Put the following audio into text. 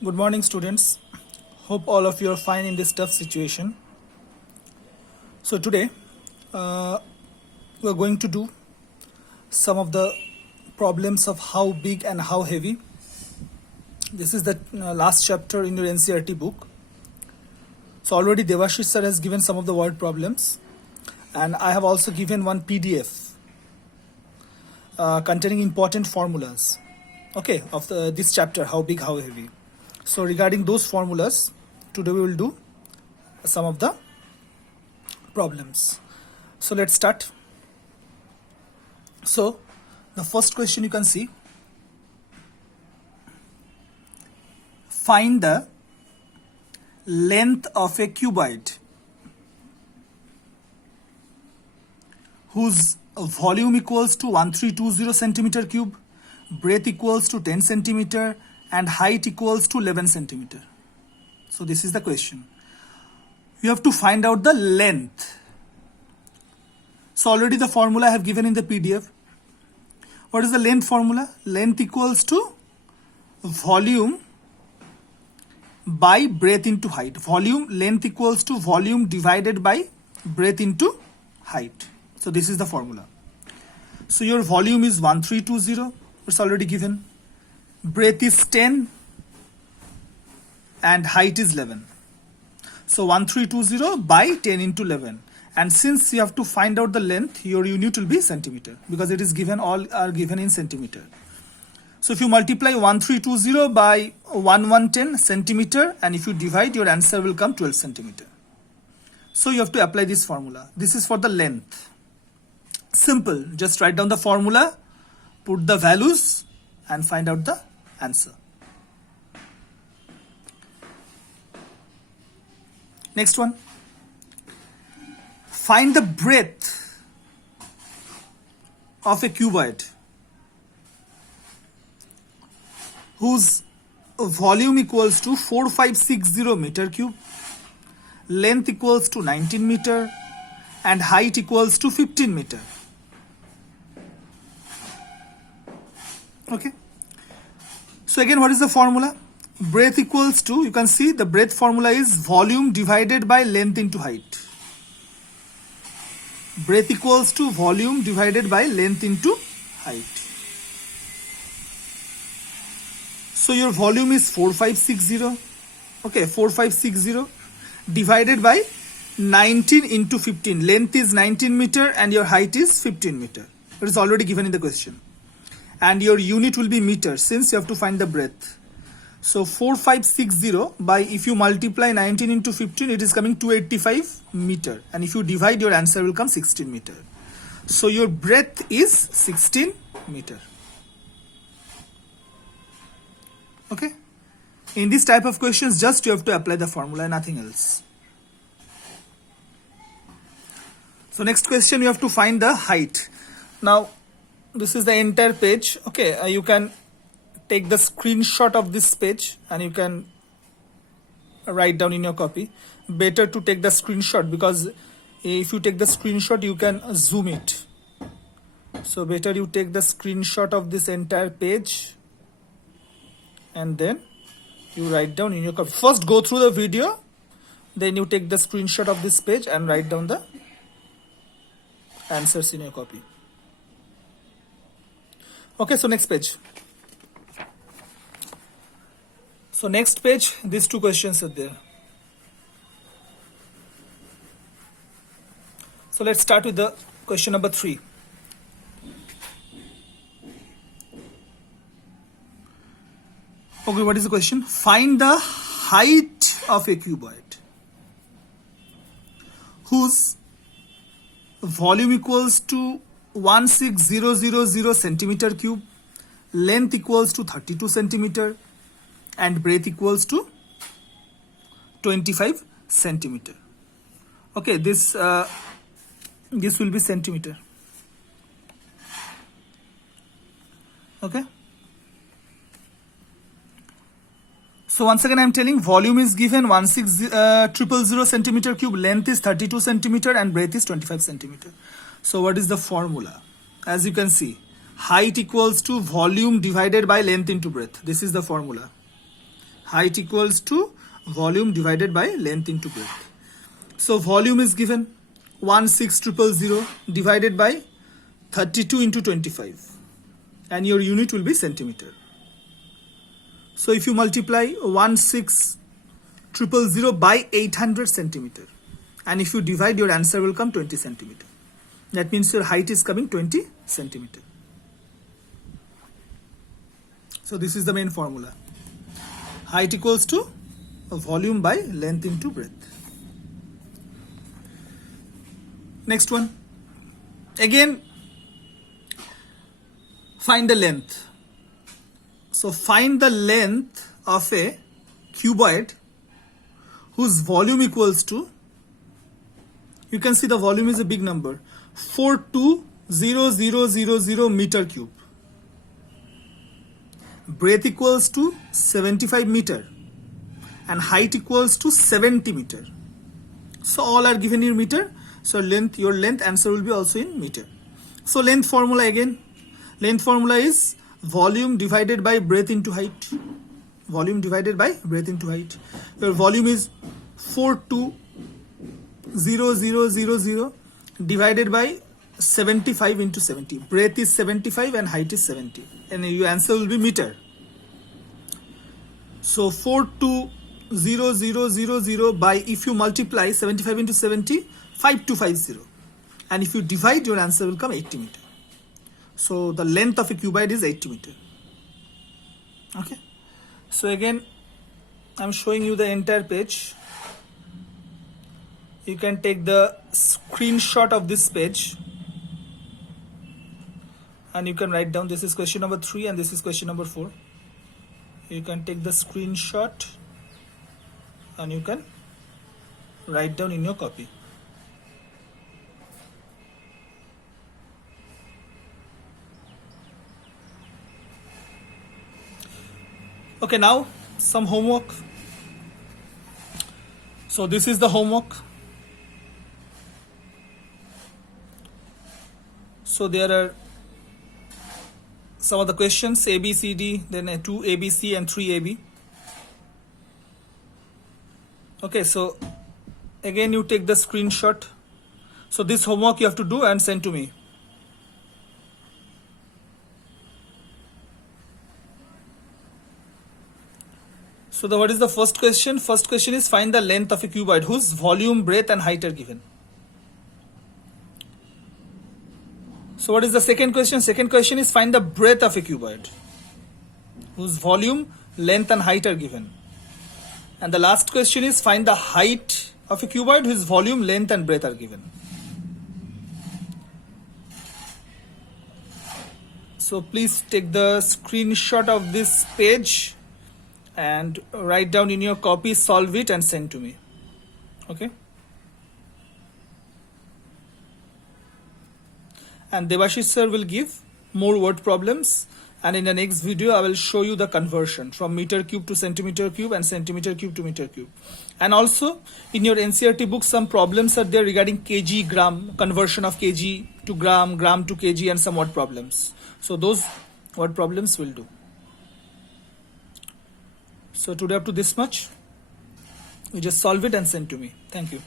Good morning, students. Hope all of you are fine in this tough situation. So today we are going to do some of the problems of how big and how heavy. This is the last chapter in your NCERT book. So already Devashish sir has given some of the word problems, and I have also given one PDF containing important formulas. Okay, of this chapter, how big, how heavy. So regarding those formulas, today we will do some of the problems. So let's start. So the first question you can see, find the length of a cuboid whose volume equals to 1320 centimeter cube, breadth equals to 10 centimeter, and height equals to 11 centimeter. So this is the question. You have to find out the length. So already the formula I have given in the PDF. What is the length formula? Length equals to volume by breadth into height. Volume, length equals to volume divided by breadth into height. So this is the formula. So your volume is 1320. It's already given. Breadth is 10 and height is 11. So 1320 by 10 into 11. And since you have to find out the length, your unit will be centimeter, because it is given, all are given in centimeter. So if you multiply 1320 by 1110 centimeter, and if you divide, your answer will come 12 centimeter. So you have to apply this formula. This is for the length. Simple. Just write down the formula, put the values, and find out the answer. Next one. Find the breadth of a cuboid whose volume equals to 4560 meter cube, length equals to 19 meter, and height equals to 15 meter. Okay. So again, what is the formula? Breadth equals to, you can see the breadth formula is volume divided by length into height. Breadth equals to volume divided by length into height. So your volume is 4560. Okay, 4560 divided by 19 into 15. Length is 19 meter and your height is 15 meter. It is already given in the question. And your unit will be meter, since you have to find the breadth. So 4560 by, if you multiply 19 into 15, it is coming 285 meter. And if you divide, your answer will come 16 meter. So your breadth is 16 meter. Okay. In this type of questions, just you have to apply the formula, nothing else. So next question, you have to find the height. Now, this is the entire page. Okay, you can take the screenshot of this page and you can write down in your copy. Better to take the screenshot, because if you take the screenshot, you can zoom it. So better you take the screenshot of this entire page and then you write down in your copy. First go through the video, then you take the screenshot of this page and write down the answers in your copy. Okay, so next page. So next page, these two questions are there. So let's start with the question number 3. Okay, what is the question? Find the height of a cuboid whose volume equals to 16000 centimeter cube, length equals to 32 centimeter, and breadth equals to 25 centimeter. Okay, this will be centimeter. Okay. So once again, I am telling, volume is given 16000 centimeter cube, length is 32 centimeter, and breadth is 25 centimeter. So what is the formula? As you can see, height equals to volume divided by length into breadth. This is the formula. height equals to volume divided by length into breadth. So volume is given 16000 divided by 32 into 25, and your unit will be centimeter. So if you multiply 16000 by 800 centimeter, and if you divide, your answer will come 20 centimeter. That means your height is coming 20 centimeter. So this is the main formula. Height equals to volume by length into breadth. Next one. Again, find the length. So find the length of a cuboid whose volume equals to, you can see the volume is a big number, 420,000 meter cube. Breadth equals to 75 meter and height equals to 70 meter. So all are given in meter. So length, your length answer will be also in meter. So length formula again. Length formula is volume divided by breadth into height. Volume divided by breadth into height. Your volume is 420,000 divided by 75 into 70. Breadth is 75 and height is 70. And your answer will be meter. So 420,000 by, if you multiply 75 into 70, 5250. And if you divide, your answer will come 80 meter. So the length of a cuboid is 80 meter. Okay. So again, I'm showing you the entire page. You can take the screenshot of this page and you can write down, this is question number 3 and this is question number 4. You can take the screenshot and you can write down in your copy. Okay, now some homework. So this is the homework. So there are some of the questions, A, B, C, D, then 2 A, B, C and 3 A, B. Okay, so again you take the screenshot. So this homework you have to do and send to me. So what is the first question? First question is find the length of a cuboid whose volume, breadth and height are given. So what is the second question? Second question is find the breadth of a cuboid whose volume, length and height are given. And the last question is find the height of a cuboid whose volume, length and breadth are given. So please take the screenshot of this page and write down in your copy, solve it and send to me. Okay. And Debashish sir will give more word problems, and in the next video I will show you the conversion from meter cube to centimeter cube and centimeter cube to meter cube. And also in your NCERT book some problems are there regarding kg, gram, conversion of kg to gram, gram to kg and some word problems. So those word problems will do. So today up to this much. You just solve it and send to me. Thank you.